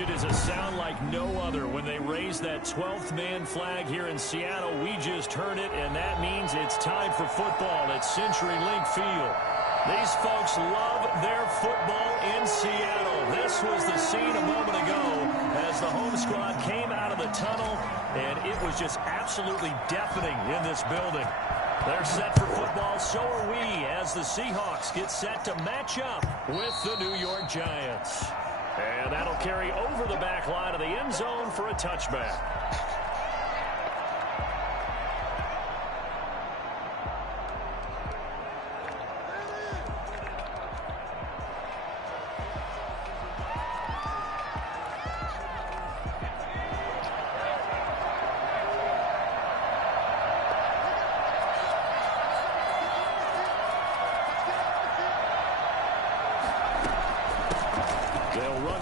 It is a sound like no other when they raise that 12th man flag here in Seattle. We just heard it, and that means it's time for football at CenturyLink Field. These folks love their football in Seattle. This was the scene a moment ago as the home squad came out of the tunnel, and it was just absolutely deafening in this building. They're set for football, so are we, as the Seahawks get set to match up with the New York Giants. And that'll carry over the back line of the end zone for a touchback.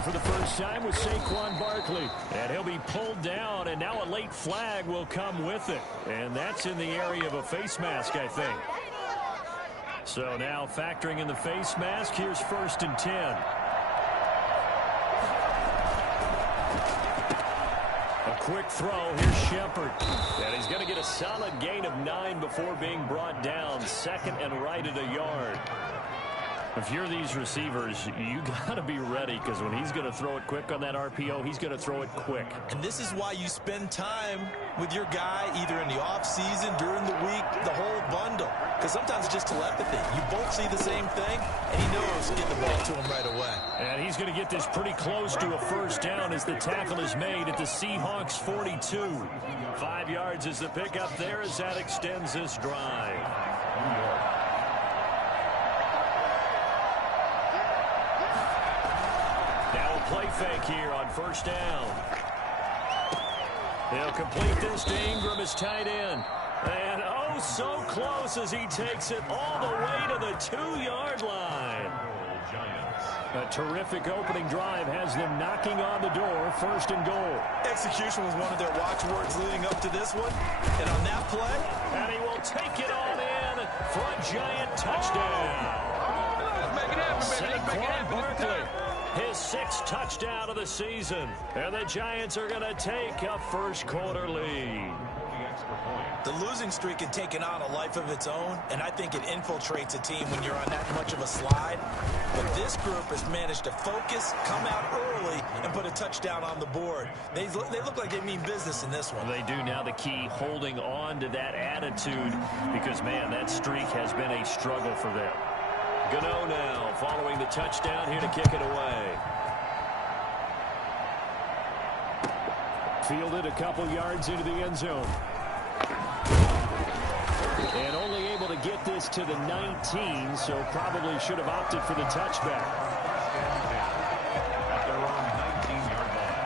For the first time with Saquon Barkley, and he'll be pulled down, and now a late flag will come with it, and that's in the area of a face mask, I think. So now factoring in the face mask, here's 1st and 10. A quick throw, here's Shepard, and he's going to get a solid gain of 9 before being brought down, 2nd and right at a yard. If you're these receivers, you got to be ready, because when he's going to throw it quick on that RPO, he's going to throw it quick. And this is why you spend time with your guy either in the offseason, during the week, the whole bundle. Because sometimes it's just telepathy. You both see the same thing, and he knows to get the ball to him right away. And he's going to get this pretty close to a first down as the tackle is made at the Seahawks 42. 5 yards is the pickup there as that extends this drive. Play fake here on first down. He'll complete this to Ingram as tight end. And oh, so close as he takes it all the way to the 2-yard line. A terrific opening drive has them knocking on the door, 1st and goal. Execution was one of their watchwords leading up to this one. And on that play, and he will take it on in for a Giant touchdown. Saquon Barkley. His 6th touchdown of the season. And the Giants are going to take a first-quarter lead. The losing streak had taken on a life of its own, and I think it infiltrates a team when you're on that much of a slide. But this group has managed to focus, come out early, and put a touchdown on the board. They look like they mean business in this one. They do now. The key, holding on to that attitude, because, man, that streak has been a struggle for them. Gano now following the touchdown here to kick it away. Fielded a couple yards into the end zone. And only able to get this to the 19, so probably should have opted for the touchback. At their own 19-yard line.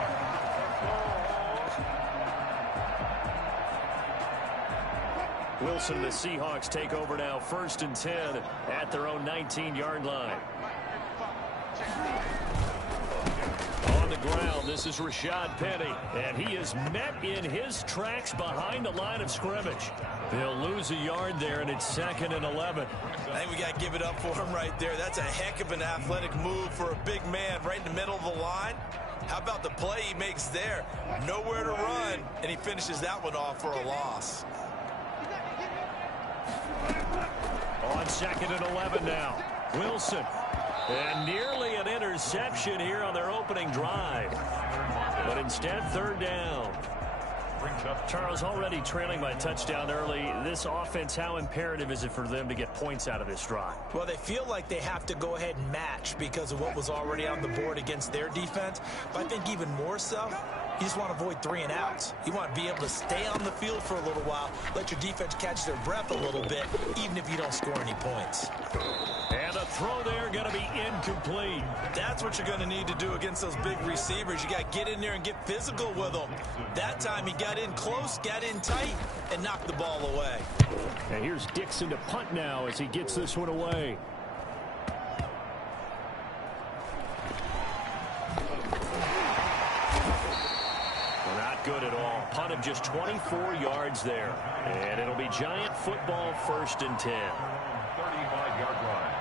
Wilson and the Seahawks take over now, 1st and 10 at their own 19-yard line. On the ground, this is Rashad Penny, and he is met in his tracks behind the line of scrimmage. They'll lose a yard there, and it's 2nd and 11. I think we got to give it up for him right there. That's a heck of an athletic move for a big man right in the middle of the line. How about the play he makes there? Nowhere to run, and he finishes that one off for a loss. On 2nd and 11 now. Wilson. And nearly an interception here on their opening drive. But instead, 3rd down. Charles, already trailing by a touchdown early. This offense, how imperative is it for them to get points out of this drive? Well, they feel like they have to go ahead and match because of what was already on the board against their defense. But I think even more so, you just want to avoid 3 and outs. You want to be able to stay on the field for a little while, let your defense catch their breath a little bit, even if you don't score any points. And a throw there going to be incomplete. That's what you're going to need to do against those big receivers. You got to get in there and get physical with them. That time he got in close, got in tight, and knocked the ball away. And here's Dixon to punt now as he gets this one away. Not good at all. Punt of just 24 yards there. And it'll be Giant football, 1st and 10. 35-yard line.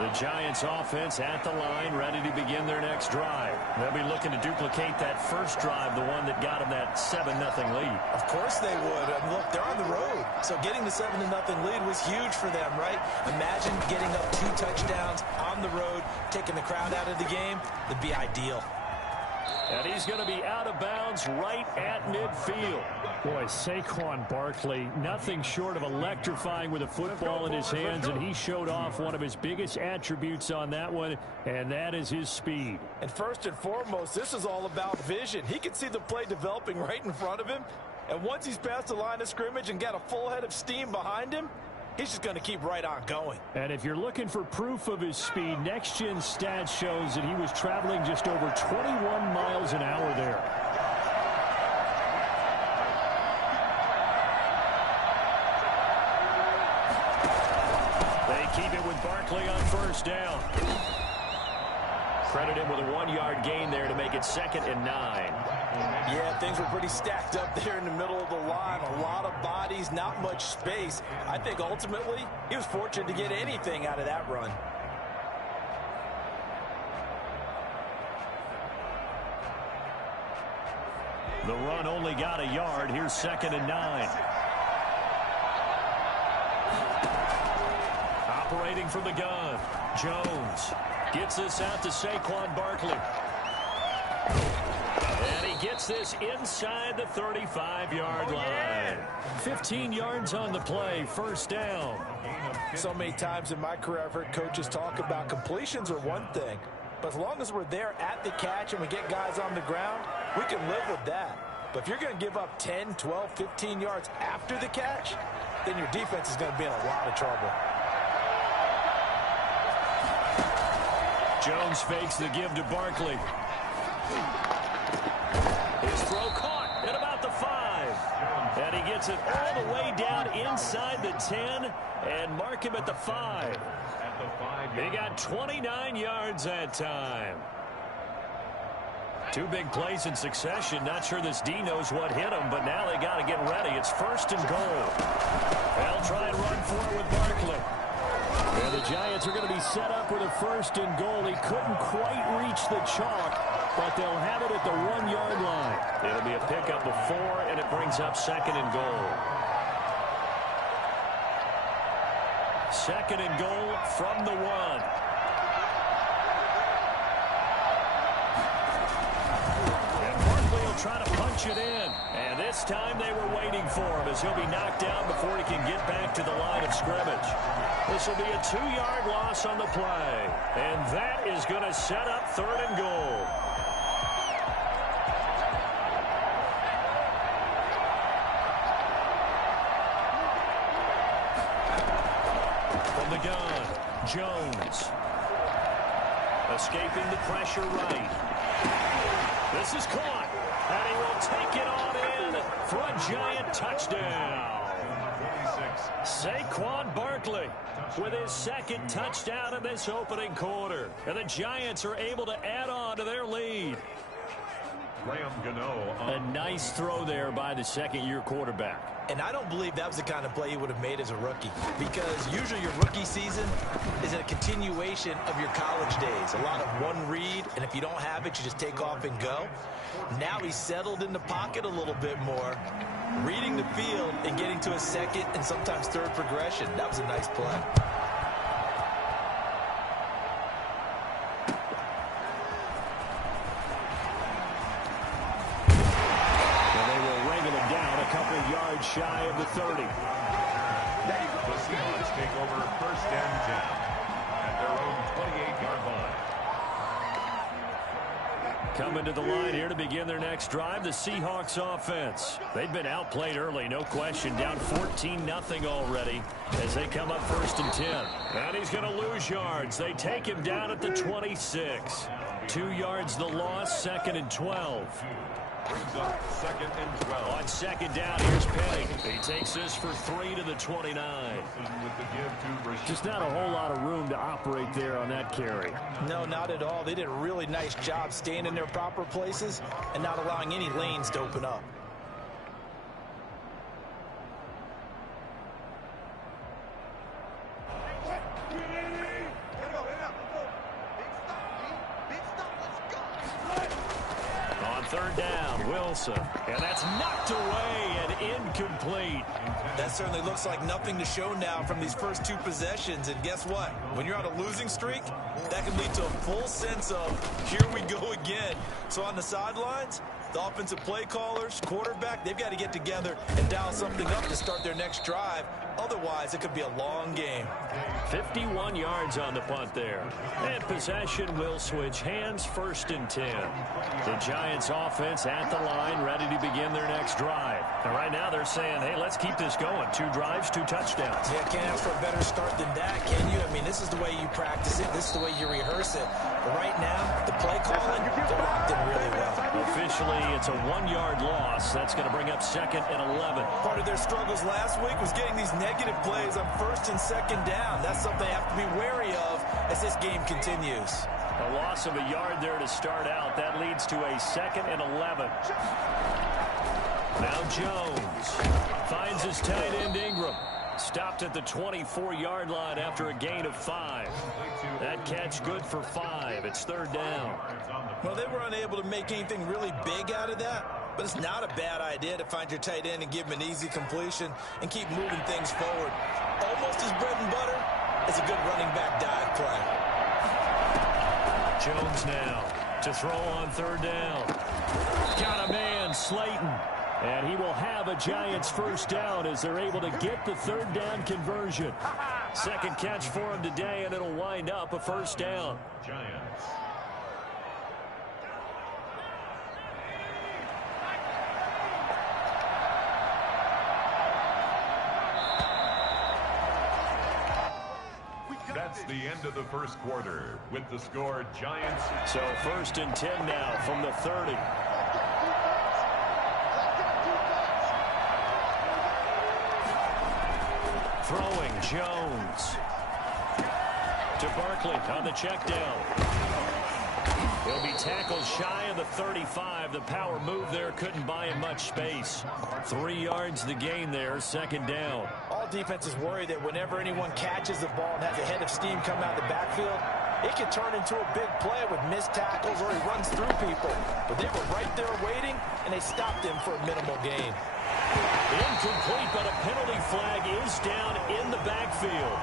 The Giants offense at the line, ready to begin their next drive. They'll be looking to duplicate that first drive, the one that got them that 7-0 lead. Of course they would. Look, they're on the road. So getting the 7-0 lead was huge for them, right? Imagine getting up 2 touchdowns on the road, taking the crowd out of the game. That'd be ideal. And he's going to be out of bounds right at midfield. Boy, Saquon Barkley, nothing short of electrifying with a football in his hands, and he showed off one of his biggest attributes on that one, and that is his speed. And first and foremost, this is all about vision. He can see the play developing right in front of him, and once he's past the line of scrimmage and got a full head of steam behind him, he's just going to keep right on going. And if you're looking for proof of his speed, Next Gen Stats shows that he was traveling just over 21 miles an hour there. They keep it with Barkley on first down. Credit him with a 1-yard gain there to make it 2nd and 9. Yeah, things were pretty stacked up there in the middle of the line. A lot of bodies, not much space. I think ultimately he was fortunate to get anything out of that run. The run only got a yard. Here's 2nd and 9. Operating from the gun, Jones gets this out to Saquon Barkley. And he gets this inside the 35-yard line. 15 yards on the play, first down. So many times in my career I've heard coaches talk about completions are one thing, but as long as we're there at the catch and we get guys on the ground, we can live with that. But if you're going to give up 10, 12, 15 yards after the catch, then your defense is going to be in a lot of trouble. Jones fakes the give to Barkley. His throw caught at about the 5. And he gets it all the way down inside the 10 and mark him at the 5. He got 29 yards that time. 2 big plays in succession. Not sure this D knows what hit him, but now they got to get ready. It's 1st and goal. They'll try and run for it with Barkley. And the Giants are going to be set up with a 1st and goal. He couldn't quite reach the chalk, but they'll have it at the 1-yard line. It'll be a pickup of 4, and it brings up 2nd and goal. 2nd and goal from the 1. Trying to punch it in. And this time they were waiting for him as he'll be knocked down before he can get back to the line of scrimmage. This will be a 2-yard loss on the play. And that is going to set up 3rd and goal. From the gun, Jones. Escaping the pressure right. This is caught. And he will take it on in for a Giant touchdown. Saquon Barkley with his 2nd touchdown in this opening quarter. And the Giants are able to add on to their lead. A nice throw there by the 2nd-year quarterback. And I don't believe that was the kind of play he would have made as a rookie, because usually your rookie season is a continuation of your college days. A lot of one read, and if you don't have it, you just take off and go. Now he's settled in the pocket a little bit more, reading the field and getting to a 2nd and sometimes 3rd progression. That was a nice play. Shy of the 30. The Seahawks take over 1st and 10 at their own 28-yard line. Coming to the line here to begin their next drive, the Seahawks offense. They've been outplayed early, no question, down 14-0 already as they come up 1st and 10. And he's going to lose yards. They take him down at the 26. 2 yards the loss, 2nd and 12. Brings up 2nd and 12. On 2nd down, here's Penny. He takes this for 3 to the 29. With the give to Just not a whole lot of room to operate there on that carry. No, not at all. They did a really nice job staying in their proper places and not allowing any lanes to open up. Third down, Wilson. And that's knocked away and incomplete. That certainly looks like nothing to show now from these first two possessions. And guess what? When you're on a losing streak, that can lead to a full sense of, here we go again. So on the sidelines, the offensive play callers, quarterback, they've got to get together and dial something up to start their next drive. Otherwise, it could be a long game. 51 yards on the punt there. And possession will switch hands, 1st and 10. The Giants offense at the line, ready to begin their next drive. And right now they're saying, hey, let's keep this going. 2 drives, 2 touchdowns. Yeah, can't ask for a better start than that, can you? I mean, this is the way you practice it. This is the way you rehearse it. But right now, the play calling, they're locked in really well. Officially, it's a 1-yard loss. That's going to bring up 2nd and 11. Part of their struggles last week was getting these negative plays on 1st and 2nd down. That's something they have to be wary of as this game continues. A loss of a yard there to start out. That leads to a 2nd and 11. Now Jones finds his tight end Ingram. Stopped at the 24-yard line after a gain of 5. That catch good for 5. It's 3rd down. Well, they were unable to make anything really big out of that, but it's not a bad idea to find your tight end and give him an easy completion and keep moving things forward. Almost as bread and butter as a good running back dive play. Jones now to throw on 3rd down. Got a man, Slayton. And he will have a Giants 1st down as they're able to get the 3rd down conversion. 2nd catch for him today, and it'll wind up a 1st down. Giants. That's the end of the 1st quarter with the score Giants. So 1st and 10 now from the 30. Throwing Jones to Barkley on the check down. He'll be tackled shy of the 35. The power move there couldn't buy him much space. 3 yards the gain there, 2nd down. All defenses worry that whenever anyone catches the ball and has a head of steam come out of the backfield, it can turn into a big play with missed tackles or he runs through people. But they were right there waiting, and they stopped him for a minimal gain. Incomplete, but a penalty flag is down in the backfield.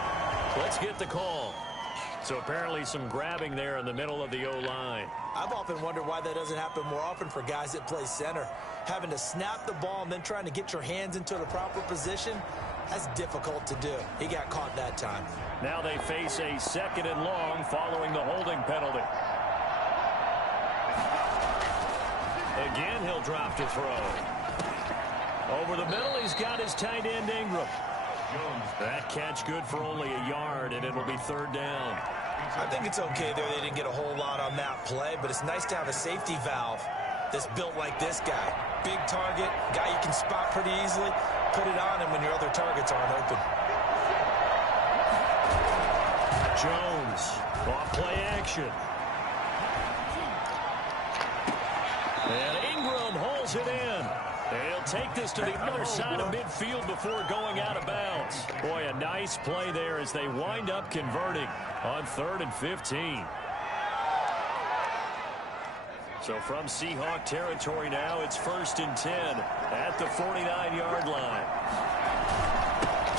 Let's get the call. So apparently some grabbing there in the middle of the O-line. I've often wondered why that doesn't happen more often for guys that play center. Having to snap the ball and then trying to get your hands into the proper position, that's difficult to do. He got caught that time. Now they face a 2nd and long following the holding penalty. Again, he'll drop to throw. Over the middle, he's got his tight end Ingram. That catch good for only a yard, and it'll be 3rd down. I think it's okay there. They didn't get a whole lot on that play, but it's nice to have a safety valve that's built like this guy. Big target, guy you can spot pretty easily. Put it on him when your other targets aren't open. Jones, off play action. And Ingram holds it in. They'll take this to the other side of midfield before going out of bounds. Boy, a nice play there as they wind up converting on 3rd and 15. So from Seahawk territory now, it's 1st and 10 at the 49-yard line.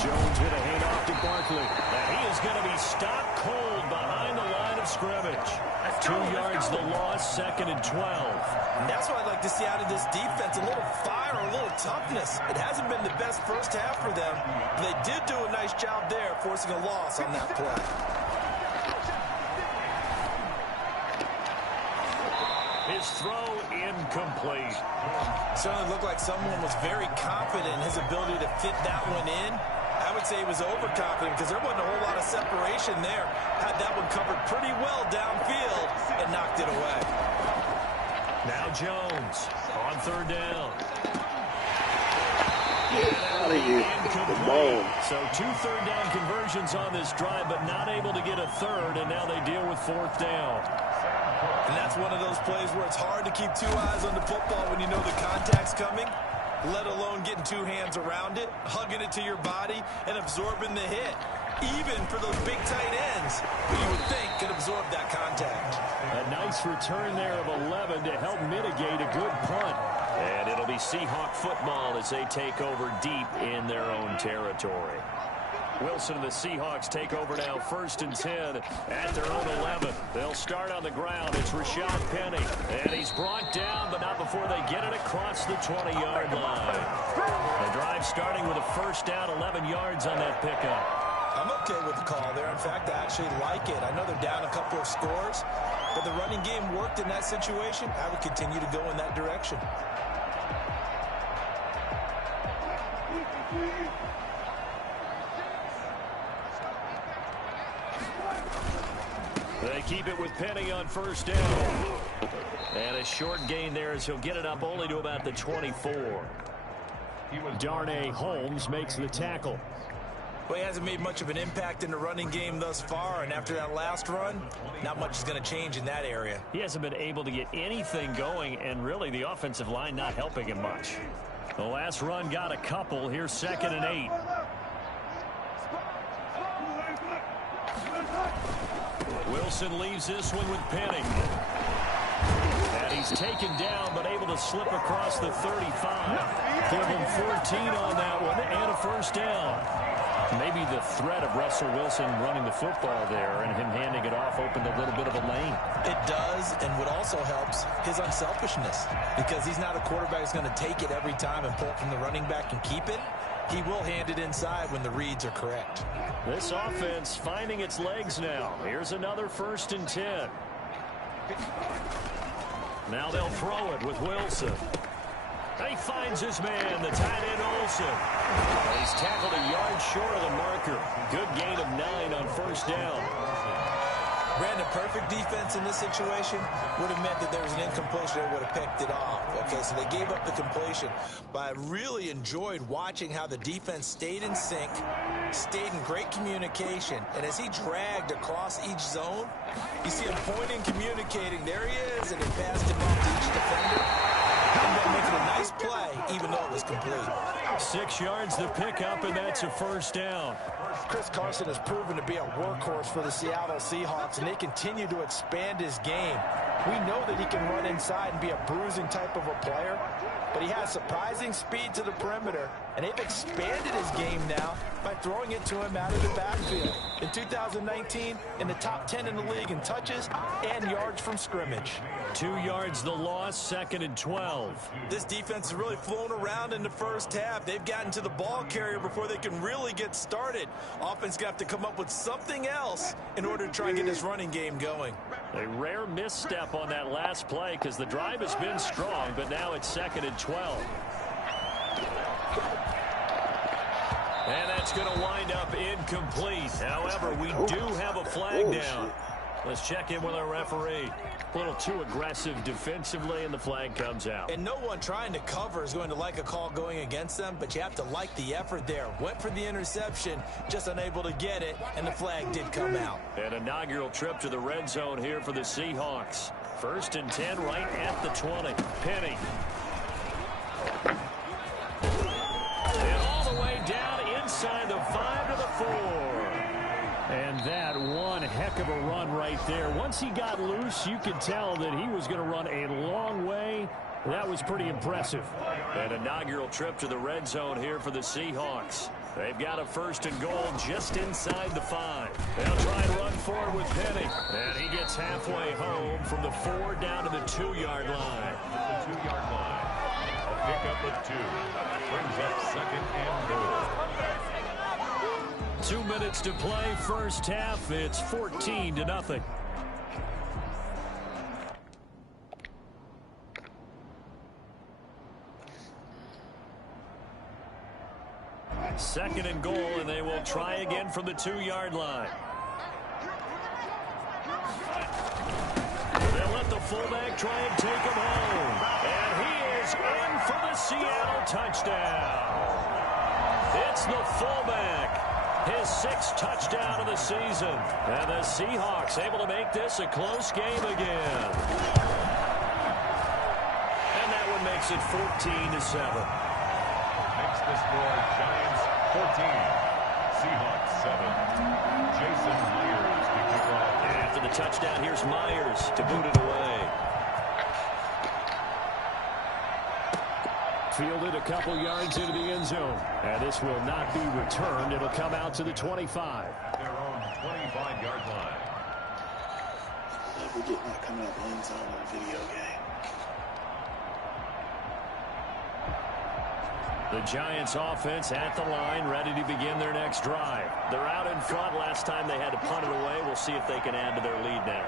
Jones with a handoff to Barkley. And he is going to be stopped cold behind the line of scrimmage. 2 yards the loss, 2nd and 12. And that's what I'd like to see out of this defense, a little fire, a little toughness. It hasn't been the best first half for them. They did do a nice job there, forcing a loss on that play. His throw incomplete. Certainly looked like someone was very confident in his ability to fit that one in. I would say he was overconfident because there wasn't a whole lot of separation there. Had that one covered pretty well downfield and knocked it away. Now Jones on 3rd down. Out of here. The ball. So 2 3rd down conversions on this drive, but not able to get a 3rd, and now they deal with 4th down. And that's one of those plays where it's hard to keep 2 eyes on the football when you know the contact's coming, let alone getting 2 hands around it, hugging it to your body, and absorbing the hit. even for those big tight ends, who you would think could absorb that contact. A nice return there of 11 to help mitigate a good punt. And it'll be Seahawk football as they take over deep in their own territory. Wilson and the Seahawks take over now, 1st and 10 at their own 11. They'll start on the ground. It's Rashad Penny. And he's brought down, but not before they get it across the 20-yard line. The drive starting with a 1st down, 11 yards on that pickup. I'm okay with the call there. In fact, I actually like it. I know they're down a couple of scores, but the running game worked in that situation. I would continue to go in that direction. They keep it with Penny on 1st down. And a short gain there as he'll get it up only to about the 24. Darnay Holmes makes the tackle. Well, he hasn't made much of an impact in the running game thus far, and after that last run, not much is going to change in that area. He hasn't been able to get anything going, and really the offensive line not helping him much. The last run got a couple. Here's 2nd and 8. Wilson leaves this one with Penny. And he's taken down, but able to slip across the 35. Give him 14 on that one, and a 1st down. Maybe the threat of Russell Wilson running the football there and him handing it off opened a little bit of a lane. It does, and what also helps, his unselfishness. Because he's not a quarterback who's going to take it every time and pull it from the running back and keep it. He will hand it inside when the reads are correct. This offense finding its legs now. Here's another 1st and 10. Now they'll throw it with Wilson. He finds his man, the tight end Olsen. He's tackled a yard short of the marker. Good gain of 9 on 1st down. Brandon, perfect defense in this situation would have meant that there was an incompletion that would have picked it off. Okay, so they gave up the completion. But I really enjoyed watching how the defense stayed in sync, stayed in great communication. And as he dragged across each zone, you see him pointing, communicating. There he is, and he passed him off to each defender. And then making a nice play, even though it was complete. 6 yards the pickup, and that's a 1st down. Chris Carson has proven to be a workhorse for the Seattle Seahawks, and they continue to expand his game. We know that he can run inside and be a bruising type of a player, but he has surprising speed to the perimeter, and they've expanded his game now by throwing it to him out of the backfield. In 2019, in the top 10 in the league in touches and yards from scrimmage. 2 yards the loss, 2nd and 12. This defense has really flown around in the first half. They've gotten to the ball carrier before they can really get started. Offense got to come up with something else in order to try and get this running game going. A rare misstep on that last play because the drive has been strong, but now it's 2nd and 12. And that's going to wind up incomplete. However, we do have a flag down. Let's check in with our referee. A little too aggressive defensively, and the flag comes out. And no one trying to cover is going to like a call going against them, but you have to like the effort there. Went for the interception, just unable to get it, and the flag did come out. An inaugural trip to the red zone here for the Seahawks. 1st and 10 right at the 20. Penny. And all the way down inside the 5 to the 4. And that one heck of a run right there. Once he got loose, you could tell that he was going to run a long way. That was pretty impressive. An inaugural trip to the red zone here for the Seahawks. They've got a 1st and goal just inside the 5. They'll try and run forward with Penny. And he gets halfway home from the 4 down to the 2-yard line. The 2-yard line. A pickup of 2. Brings up 2nd and goal. 2 minutes to play, first half. It's 14-0. Second and goal, and they will try again from the 2-yard line. They'll let the fullback try and take him home. And he is in for the Seattle touchdown. It's the fullback. His 6th touchdown of the season. And the Seahawks able to make this a close game again. And that one makes it 14-7. Makes the score Giants 14, Seahawks Jason Myers to kick off. After the touchdown, here's Myers to boot it away. Fielded a couple yards into the end zone. And this will not be returned. It'll come out to the 25. Their own 25-yard line. We did not come out the end zone in a video game. The Giants offense at the line, ready to begin their next drive. They're out in front. Last time they had to punt it away. We'll see if they can add to their lead now.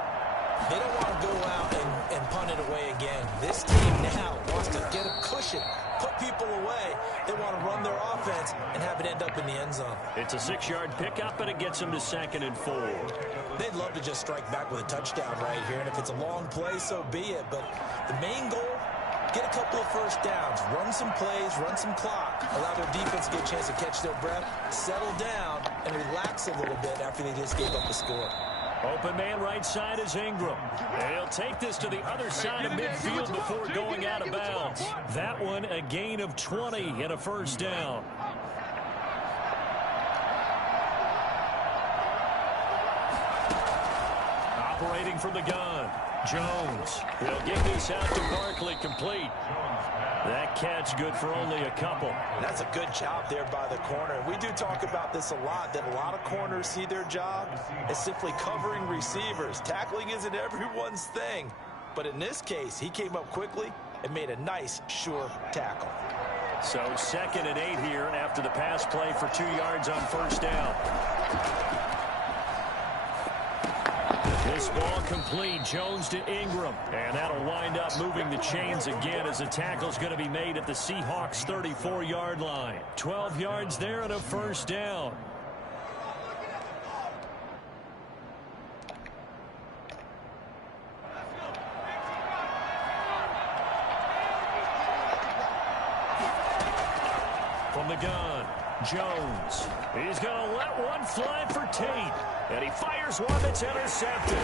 They don't want to go out and punt it away again. This team now wants to get a cushion, put people away. They want to run their offense and have it end up in the end zone. It's a 6-yard pickup, and it gets them to 2nd and 4. They'd love to just strike back with a touchdown right here, and if it's a long play, so be it. But the main goal, get a couple of first downs, run some plays, run some clock, allow their defense to get a chance to catch their breath, settle down, and relax a little bit after they just gave up the score. Open man right side is Ingram. And he'll take this to the other side of midfield before going out of bounds. That one a gain of 20 and a first down. Operating from the gun, Jones. He'll get this out to Barkley, complete. That catch good for only a couple. That's a good job there by the corner. And we do talk about this a lot, that a lot of corners see their job as simply covering receivers. Tackling isn't everyone's thing. But in this case, he came up quickly and made a nice, sure tackle. So 2nd and 8 here after the pass play for 2 yards on first down. This ball complete. Jones to Ingram. And that'll wind up moving the chains again as the tackle's going to be made at the Seahawks' 34-yard line. 12 yards there and a first down. From the gun, Jones. He's going to let one fly for Tate. And he fires one that's intercepted.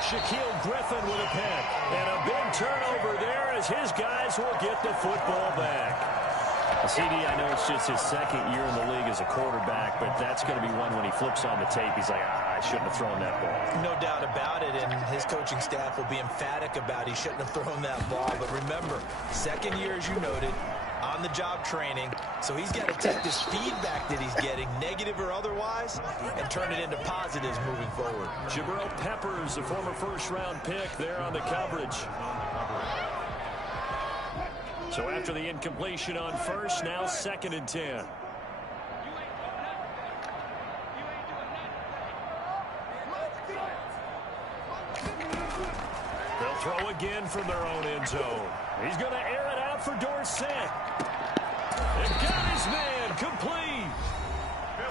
Shaquille Griffin with a pick. And a big turnover there as his guys will get the football back. CD, I know it's just his 2nd year in the league as a quarterback, but that's going to be one when he flips on the tape. He's like, I shouldn't have thrown that ball. No doubt about it, and his coaching staff will be emphatic about he shouldn't have thrown that ball. But remember, 2nd year, as you noted, on-the-job training, so he's got to take this feedback that he's getting, negative or otherwise, and turn it into positives moving forward. Jabril Peppers, the former first-round pick, there on the coverage. So after the incompletion on first, now 2nd and 10. They'll throw again from their own end zone. He's going to air it out for Dorsett. And got his man complete.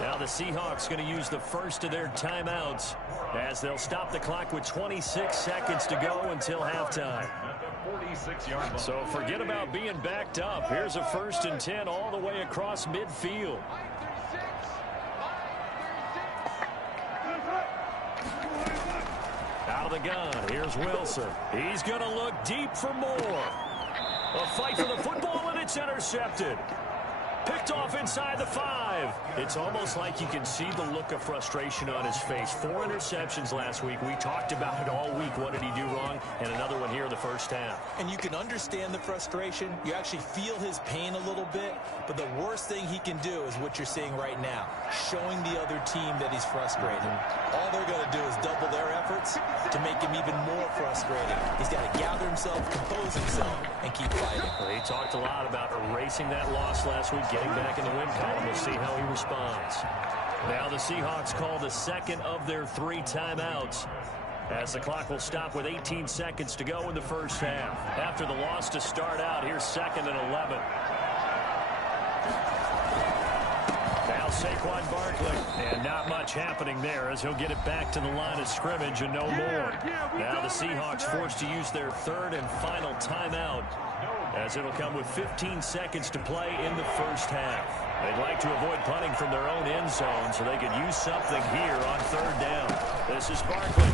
Now the Seahawks going to use the first of their timeouts as they'll stop the clock with 26 seconds to go until halftime. So forget about being backed up. Here's a 1st and 10 all the way across midfield. Out of the gun, here's Wilson. He's going to look deep for more. A fight for the football, and it's intercepted. Picked off inside the 5. It's almost like you can see the look of frustration on his face. 4 interceptions last week. We talked about it all week. What did he do wrong? And another one here in the first half. And you can understand the frustration. You actually feel his pain a little bit. But the worst thing he can do is what you're seeing right now, showing the other team that he's frustrated. All they're going to do is double their efforts to make him even more frustrated. He's got to gather himself, compose himself, and keep fighting. Well, he talked a lot about erasing that loss last week, getting back in the win column. We'll see how he responds. Now the Seahawks call the 2nd of their 3 timeouts as the clock will stop with 18 seconds to go in the first half. After the loss to start out, here's 2nd and 11. Now Saquon Barkley, and not much happening there as he'll get it back to the line of scrimmage and no more. Now the Seahawks forced to use their 3rd and final timeout as it'll come with 15 seconds to play in the first half. They'd like to avoid punting from their own end zone so they could use something here on 3rd down. This is Barkley.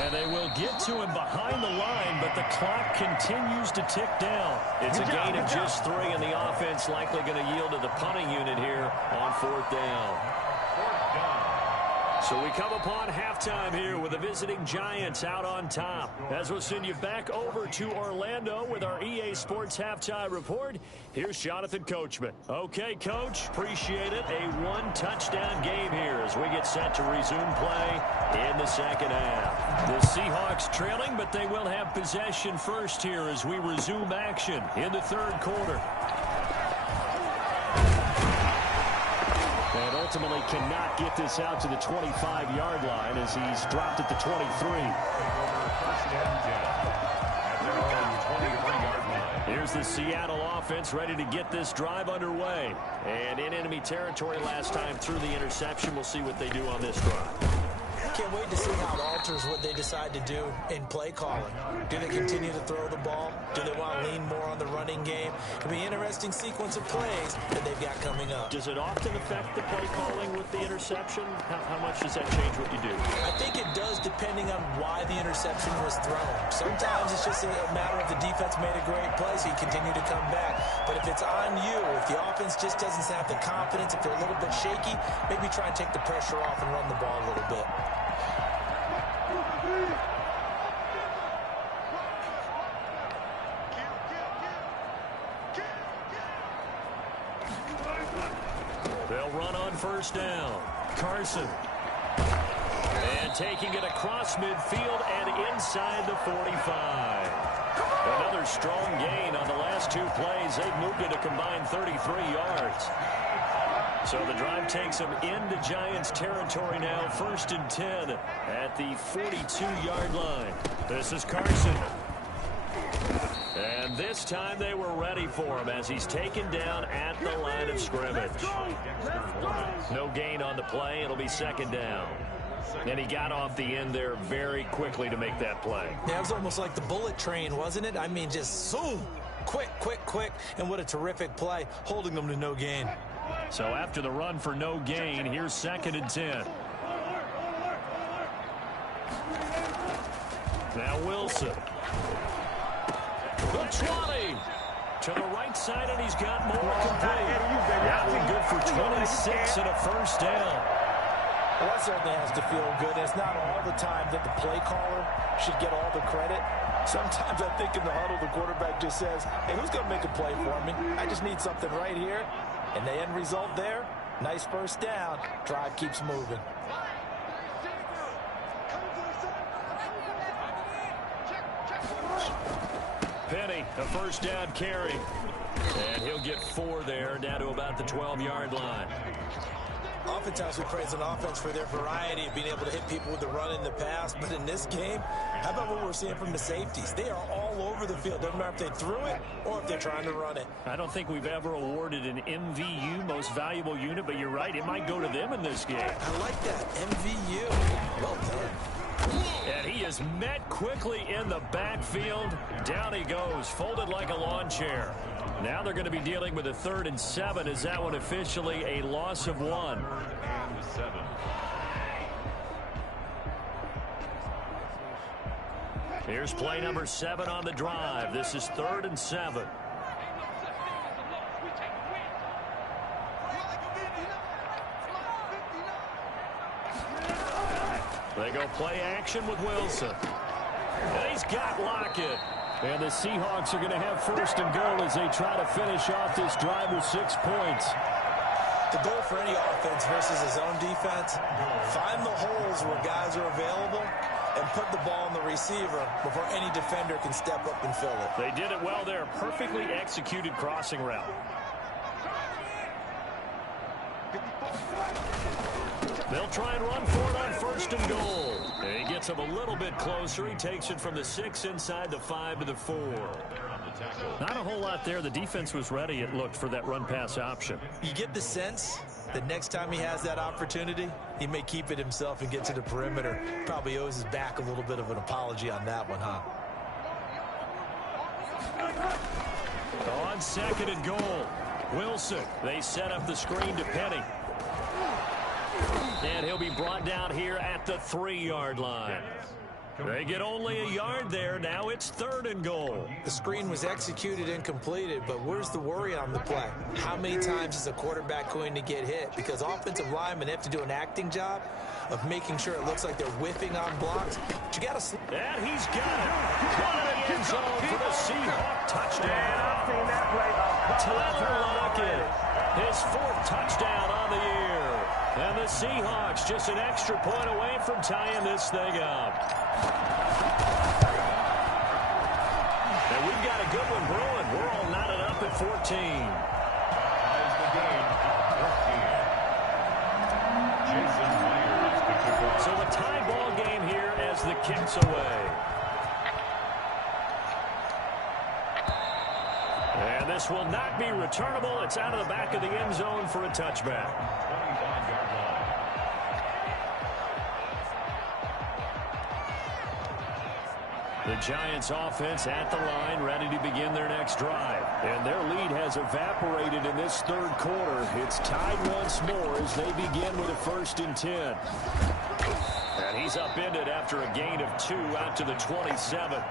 And they will get to him behind the line, but the clock continues to tick down. It's a gain of just 3, and the offense likely going to yield to the punting unit here on 4th down. So we come upon halftime here with the visiting Giants out on top. As we'll send you back over to Orlando with our EA Sports Halftime Report, here's Jonathan Coachman. Okay, Coach, appreciate it. A one-touchdown game here as we get set to resume play in the second half. The Seahawks trailing, but they will have possession first here as we resume action in the third quarter. And ultimately cannot get this out to the 25-yard line as he's dropped at the 23. Here's the Seattle offense ready to get this drive underway. And in enemy territory last time through the interception. We'll see what they do on this drive. Can't wait to see how it alters what they decide to do in play calling. Do they continue to throw the ball? Do they want to lean more on the running game? It'll be an interesting sequence of plays that they've got coming up. Does it often affect the play calling with the interception? How much does that change what you do? I think it does depending on why the interception was thrown. Sometimes it's just a matter of the defense made a great play, so you continue to come back. But if it's on you, if the offense just doesn't have the confidence, if they're a little bit shaky, maybe try and take the pressure off and run the ball a little bit. They'll run on first down. Carson. And taking it across midfield and inside the 45. Another strong gain on the last two plays. They've moved it a combined 33 yards. So the drive takes them into Giants territory now. 1st and 10 at the 42-yard line. This is Carson. And this time they were ready for him as he's taken down at the line of scrimmage. No gain on the play. It'll be 2nd down. And he got off the end there very quickly to make that play. Yeah, it was almost like the bullet train, wasn't it? I mean, just zoom. Quick, quick, quick. And what a terrific play, holding them to no gain. So after the run for no gain, here's 2nd and 10. Now Wilson. The 20. To the right side, and he's got more complete. That one good for 26 and a 1st down. Well, that certainly has to feel good. It's not all the time that the play caller should get all the credit. Sometimes I think in the huddle, the quarterback just says, hey, who's going to make a play for me? I just need something right here. And the end result there, nice 1st down. Drive keeps moving. Penny, a 1st down carry. And he'll get 4 there, down to about the 12-yard line. Oftentimes we praise an offense for their variety of being able to hit people with the run in the pass. But in this game, how about what we're seeing from the safeties? They are all over the field. Doesn't matter if they threw it or if they're trying to run it. I don't think we've ever awarded an MVU, most valuable unit, but you're right, it might go to them in this game. I like that. MVU. Well done. And he is met quickly in the backfield. Down he goes, folded like a lawn chair. Now they're going to be dealing with a 3rd and 7. Is that one officially a loss of 1? And 7. Here's play number 7 on the drive. This is 3rd and 7. They go play action with Wilson. And he's got Lockett. And the Seahawks are going to have 1st and goal as they try to finish off this drive with 6 points. The goal for any offense versus his own defense, find the holes where guys are available and put the ball on the receiver before any defender can step up and fill it. They did it well there. Perfectly executed crossing route. They'll try and run for it on 1st and goal. And he gets him a little bit closer. He takes it from the 6 inside the 5 to the 4. Not a whole lot there. The defense was ready, it looked, for that run-pass option. You get the sense that next time he has that opportunity, he may keep it himself and get to the perimeter. Probably owes his back a little bit of an apology on that one, huh? On 2nd and goal, Wilson. They set up the screen to Penny. And he'll be brought down here at the 3-yard line. They get only a yard there. Now it's 3rd and goal. The screen was executed and completed, but where's the worry on the play? How many times is a quarterback going to get hit? Because offensive linemen have to do an acting job of making sure it looks like they're whiffing on blocks. But you got to... And he's got it. One in the end zone for the Seahawk touchdown. Tyler Lockett, his 4th touchdown on the year. And the Seahawks just an extra point away from tying this thing up. And we've got a good one brewing. We're all knotted up at 14. Ties the game at 14. Jason Myers to kick off. So a tie ball game here as the kick's away. And this will not be returnable. It's out of the back of the end zone for a touchback. 25-yard line. The Giants offense at the line, ready to begin their next drive. And their lead has evaporated in this 3rd quarter. It's tied once more as they begin with a 1st and 10. And he's upended after a gain of 2 out to the 27.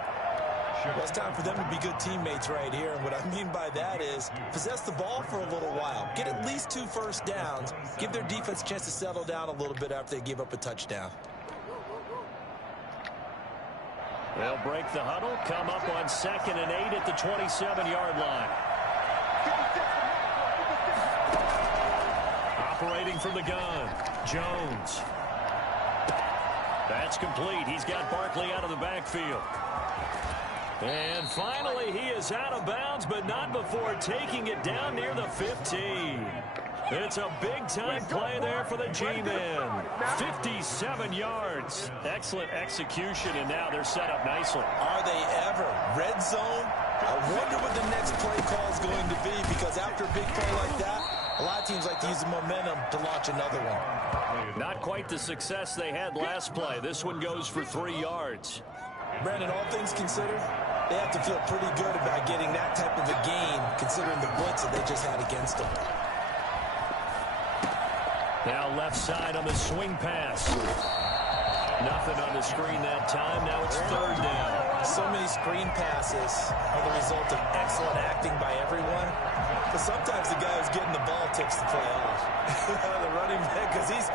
Well, it's time for them to be good teammates right here. And what I mean by that is possess the ball for a little while. Get at least 2 first downs. Give their defense a chance to settle down a little bit after they give up a touchdown. They'll break the huddle, come up on 2nd and 8 at the 27-yard line. Operating from the gun, Jones. That's complete. He's got Barkley out of the backfield. And finally, he is out of bounds, but not before taking it down near the 15. It's a big-time play there for the G-men. 57 yards. Excellent execution, and now they're set up nicely. Are they ever? Red zone? I wonder what the next play call is going to be, because after a big play like that, a lot of teams like to use the momentum to launch another one. Not quite the success they had last play. This one goes for 3 yards. Brandon, all things considered, they have to feel pretty good about getting that type of a gain, considering the blitz that they just had against them. Now left side on the swing pass. Nothing on the screen that time. Now it's 3rd down. So many screen passes are the result of excellent acting by everyone. But sometimes the guy who's getting the ball tips the play off. The running back, because he's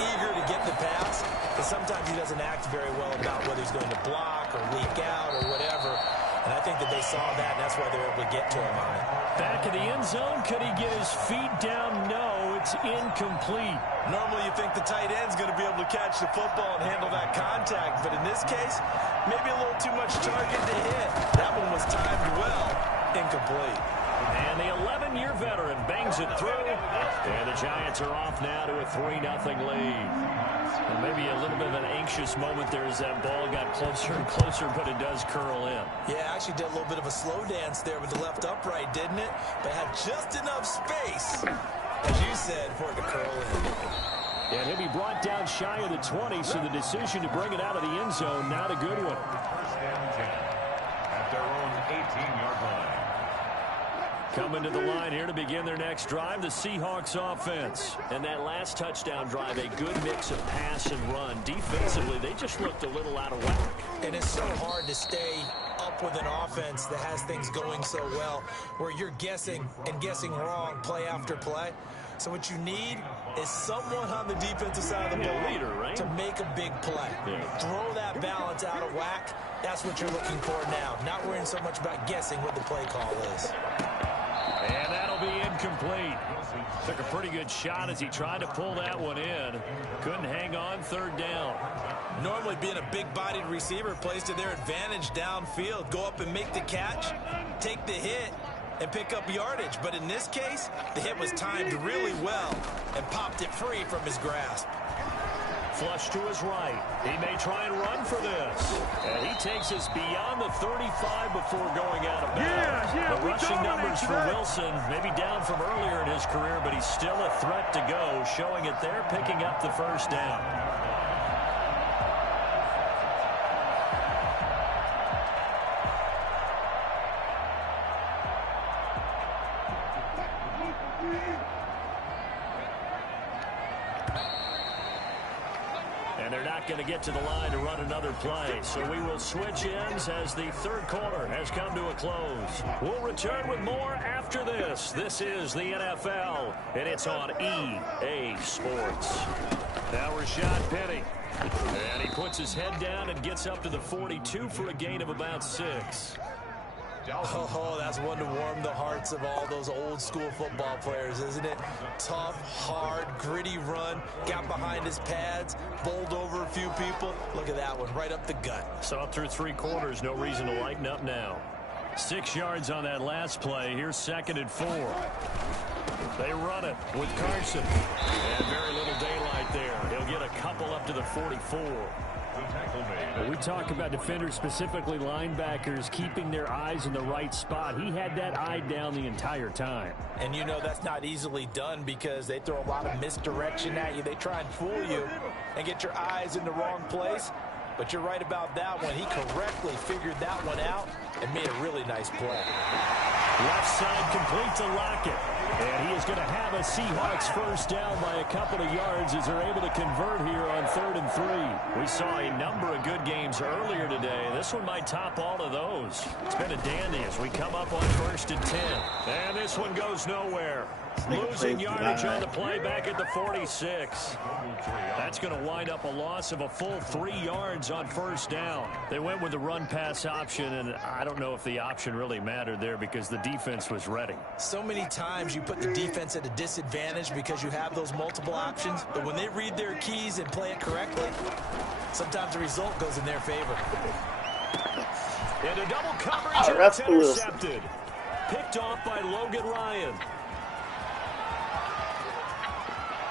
eager to get the pass. But sometimes he doesn't act very well about whether he's going to block or leak out or whatever. And I think that they saw that, and that's why they were able to get to him on it. Back of the end zone. Could he get his feet down? No, it's incomplete. Normally you think the tight end's going to be able to catch the football and handle that contact. But in this case, maybe a little too much target to hit. That one was timed well. Incomplete. And the 11-year veteran bangs it through. And the Giants are off now to a 3-0 lead. And maybe a little bit of an anxious moment there as that ball got closer and closer, but it does curl in. Yeah, actually did a little bit of a slow dance there with the left upright, didn't it? But had just enough space, as you said, for it to curl in. And he'll be brought down shy of the 20, so the decision to bring it out of the end zone, not a good one. 1st and 10 at their own 18-yard line. Coming to the line here to begin their next drive, the Seahawks offense. And that last touchdown drive, a good mix of pass and run. Defensively, they just looked a little out of whack. And it's so hard to stay up with an offense that has things going so well, where you're guessing and guessing wrong play after play. So what you need is someone on the defensive side of the ball leader, right? to make a big play. Yeah. Throw that balance out of whack. That's what you're looking for now. Not worrying so much about guessing what the play call is. And that'll be incomplete. Took a pretty good shot as he tried to pull that one in. Couldn't hang on. 3rd down. Normally being a big-bodied receiver plays to their advantage downfield. Go up and make the catch, take the hit, and pick up yardage. But in this case, the hit was timed really well and popped it free from his grasp. Flush to his right. He may try and run for this. And he takes us beyond the 35 before going out of bounds. The rushing numbers for Wilson, maybe down from earlier in his career, but he's still a threat to go, showing it there, picking up the 1st down. And they're not not going to get to the line to run another play. So we will switch ends as the third quarter has come to a close. We'll return with more after this. This is the NFL, and it's on EA Sports. Now Rashad Penny. And he puts his head down and gets up to the 42 for a gain of about 6. Oh, that's one to warm the hearts of all those old school football players, isn't it? Tough, hard, gritty run, got behind his pads, bowled over a few people. Look at that one, right up the gut. So up through 3 quarters, no reason to lighten up now. 6 yards on that last play. Here's 2nd and 4. They run it with Carson. And very little daylight there. He'll get a couple up to the 44. We talk about defenders, specifically linebackers, keeping their eyes in the right spot. He had that eye down the entire time. And you know that's not easily done because they throw a lot of misdirection at you. They try and fool you and get your eyes in the wrong place. But you're right about that one. He correctly figured that one out and made a really nice play. Left side complete to Lockett. And he is going to have a Seahawks first down by a couple of yards as they're able to convert here on 3rd and 3. We saw a number of good games earlier today. This one might top all of those. It's been a dandy as we come up on 1st and 10. And this one goes nowhere. Losing yardage on the play back at the 46. That's going to wind up a loss of a full 3 yards on 1st down. They went with the run-pass option, and I don't know if the option really mattered there because the defense was ready. So many times you put the defense at a disadvantage because you have those multiple options, but when they read their keys and play it correctly, sometimes the result goes in their favor. Into double coverage, and it's intercepted. Picked off by Logan Ryan.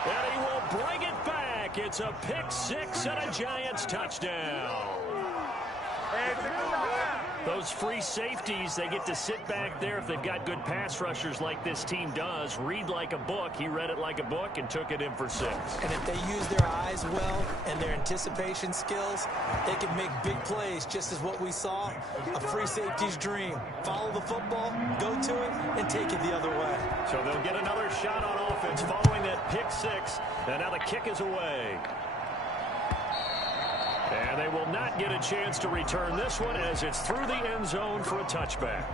And he will bring it back. It's a pick 6 and a Giants touchdown. Those free safeties, they get to sit back there if they've got good pass rushers like this team does. Read like a book. He read it like a book and took it in for 6. And if they use their eyes well and their anticipation skills, they can make big plays, just as what we saw, a free safety's dream. Follow the football, go to it, and take it the other way. So they'll get another shot on offense following that pick 6, and now the kick is away. And they will not get a chance to return this one as it's through the end zone for a touchback.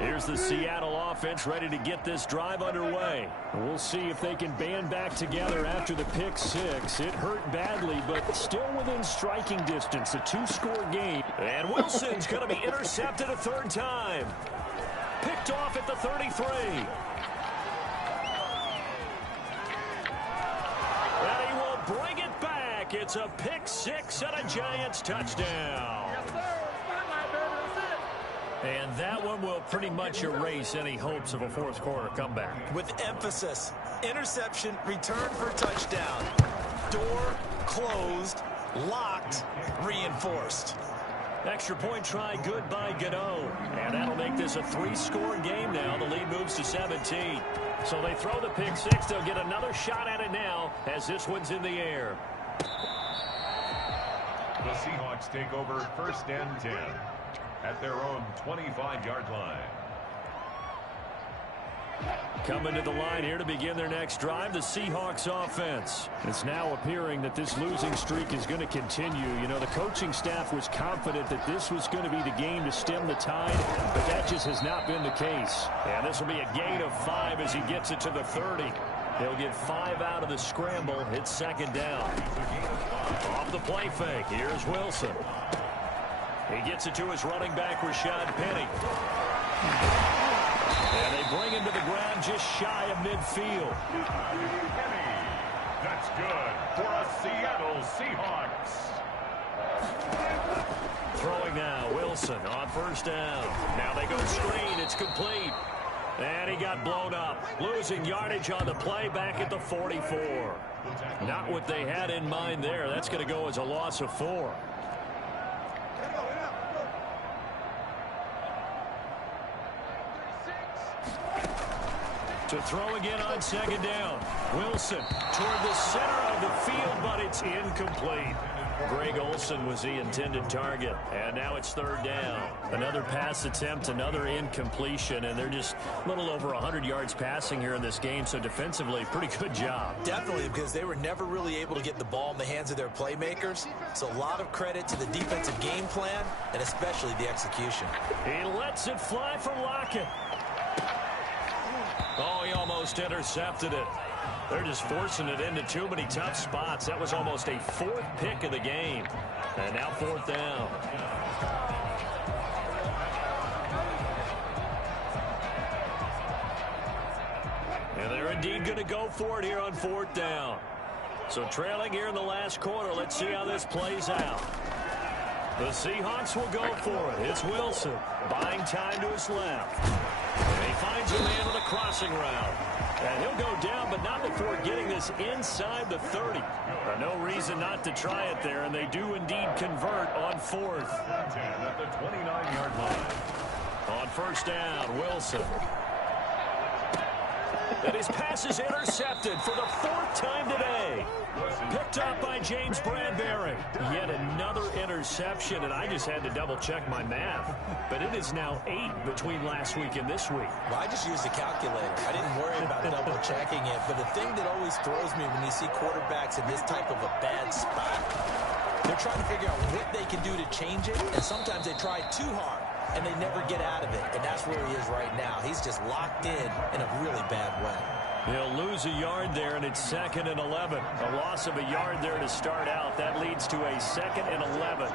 Here's the Seattle offense ready to get this drive underway. We'll see if they can band back together after the pick 6. It hurt badly, but still within striking distance. A 2-score game. And Wilson's going to be intercepted a 3rd time. Picked off at the 33. And he will bring it back. It's a pick 6 and a Giants touchdown. And that one will pretty much erase any hopes of a 4th quarter comeback. With emphasis, interception, return for touchdown. Door closed, locked, reinforced. Extra point try good by Gano. And that'll make this a 3-score game now. The lead moves to 17. So they throw the pick 6. They'll get another shot at it now as this one's in the air. The Seahawks take over 1st and 10 at their own 25-yard line. Coming to the line here to begin their next drive, the Seahawks offense. It's now appearing that this losing streak is going to continue. You know, the coaching staff was confident that this was going to be the game to stem the tide, but that just has not been the case. And this will be a gain of 5 as he gets it to the 30. He'll get 5 out of the scramble. It's 2nd down. Off the play fake, here's Wilson. He gets it to his running back, Rashad Penny. And they bring him to the ground just shy of midfield. That's good for a Seattle Seahawks. Throwing now, Wilson on 1st down. Now they go screen, it's complete. And he got blown up. Losing yardage on the play back at the 44. Not what they had in mind there. That's going to go as a loss of 4. To throw again on 2nd down. Wilson toward the center of the field, but it's incomplete. Greg Olsen was the intended target, and now it's third down. Another pass attempt, another incompletion, and they're just a little over 100 yards passing here in this game, so defensively, pretty good job. Definitely, because they were never really able to get the ball in the hands of their playmakers, so a lot of credit to the defensive game plan, and especially the execution. He lets it fly for Lockett. Oh, he almost intercepted it. They're just forcing it into too many tough spots. That was almost a fourth pick of the game. And now fourth down. And they're indeed going to go for it here on fourth down. So trailing here in the last quarter. Let's see how this plays out. The Seahawks will go for it. It's Wilson buying time to his left. And he finds a man on a crossing route. And he'll go down, but not before getting this inside the 30. No reason not to try it there, and they do indeed convert on fourth. At the 29-yard line. On first down, Wilson. And his pass is intercepted for the fourth time today. Picked up by James Bradbury. Yet another interception, and I just had to double-check my math. But it is now 8 between last week and this week. Well, I just used a calculator. I didn't worry about double-checking it. But the thing that always throws me when you see quarterbacks in this type of a bad spot, they're trying to figure out what they can do to change it, and sometimes they try too hard, and they never get out of it. And that's where he is right now. He's just locked in a really bad way. He'll lose a yard there, and it's 2nd and 11. A loss of a yard there to start out. That leads to a 2nd and 11.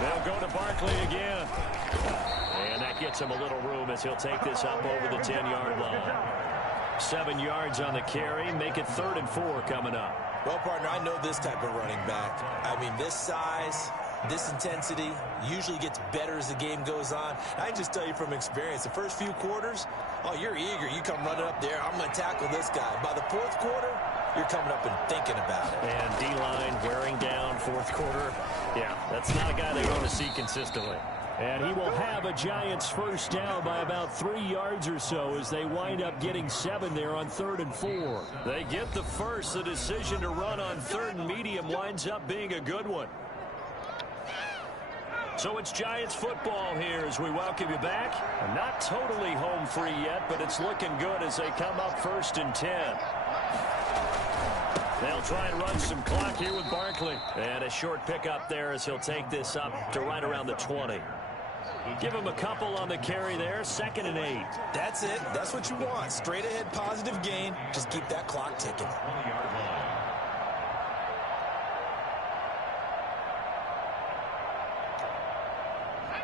They'll go to Barkley again. And that gets him a little room as he'll take this up over the 10-yard line. 7 yards on the carry. Make it 3rd and 4 coming up. Well, partner, I know this type of running back. I mean, this size, this intensity usually gets better as the game goes on. I can just tell you from experience, the first few quarters, oh, you're eager. You come running up there, I'm going to tackle this guy. By the fourth quarter, you're coming up and thinking about it. And D-line wearing down fourth quarter. Yeah, that's not a guy they want to see consistently. And he will have a Giants first down by about 3 yards or so as they wind up getting 7 there on 3rd and 4. They get the first. The decision to run on 3rd and medium winds up being a good one. So it's Giants football here as we welcome you back. Not totally home free yet, but it's looking good as they come up 1st and 10. They'll try and run some clock here with Barkley. And a short pickup there as he'll take this up to right around the 20. Give him a couple on the carry there. 2nd and 8. That's it. That's what you want. Straight ahead positive gain. Just keep that clock ticking.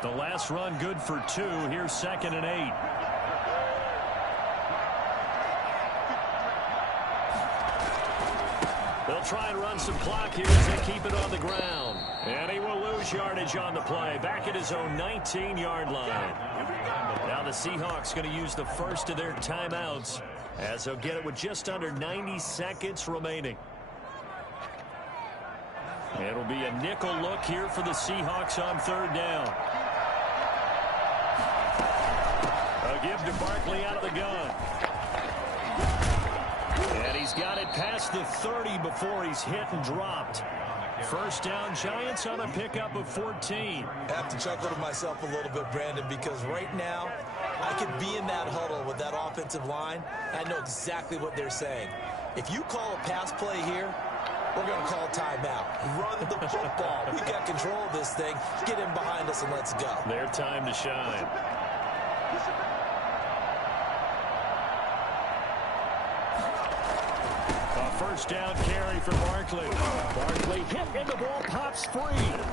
The last run good for 2. Here's 2nd and 8. They'll try and run some clock here as they keep it on the ground. And he will lose yardage on the play. Back at his own 19-yard line. Now the Seahawks going to use the first of their timeouts as they'll get it with just under 90 seconds remaining. It'll be a nickel look here for the Seahawks on 3rd down. A give to Barkley out of the gun. And he's got it past the 30 before he's hit and dropped. First down, Giants on a pickup of 14. I have to chuckle to myself a little bit, Brandon, because right now I could be in that huddle with that offensive line. I know exactly what they're saying. If you call a pass play here, we're going to call timeout. Run the football. We got control of this thing. Get in behind us and let's go. Their time to shine. First down carry for Barkley. Barkley hit and the ball pops free.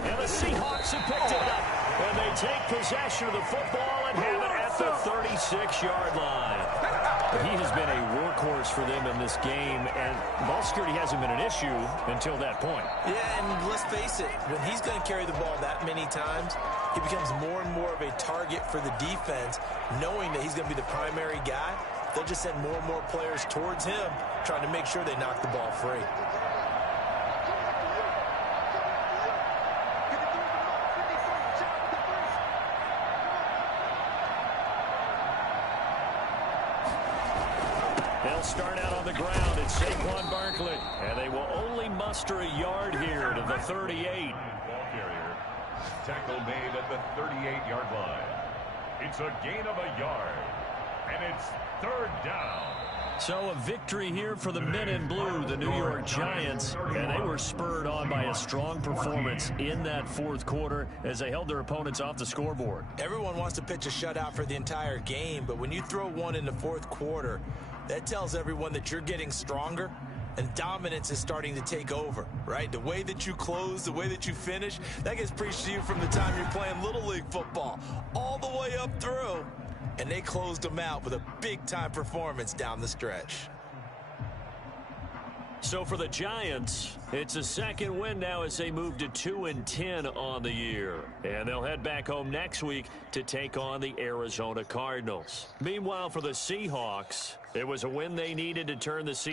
And the Seahawks have picked it up. And they take possession of the football and have it at the 36-yard line. He has been a workhorse for them in this game, and ball security hasn't been an issue until that point. Yeah, and let's face it, when he's going to carry the ball that many times, he becomes more and more of a target for the defense, knowing that he's going to be the primary guy. They'll just send more and more players towards him, trying to make sure they knock the ball free. They'll start out on the ground. It's Saquon Barkley. And they will only muster a yard here to the 38. Ball carrier. Tackle made at the 38-yard line. It's a gain of a yard. And it's third down. So a victory here for the men in blue, the New York Giants. And they were spurred on by a strong performance in that fourth quarter as they held their opponents off the scoreboard. Everyone wants to pitch a shutout for the entire game, but when you throw one in the fourth quarter, that tells everyone that you're getting stronger and dominance is starting to take over, right? The way that you close, the way that you finish, that gets preached to you from the time you're playing Little League football all the way up through. And they closed them out with a big-time performance down the stretch. So for the Giants, it's a second win now as they move to 2-10 on the year. And they'll head back home next week to take on the Arizona Cardinals. Meanwhile, for the Seahawks, it was a win they needed to turn the season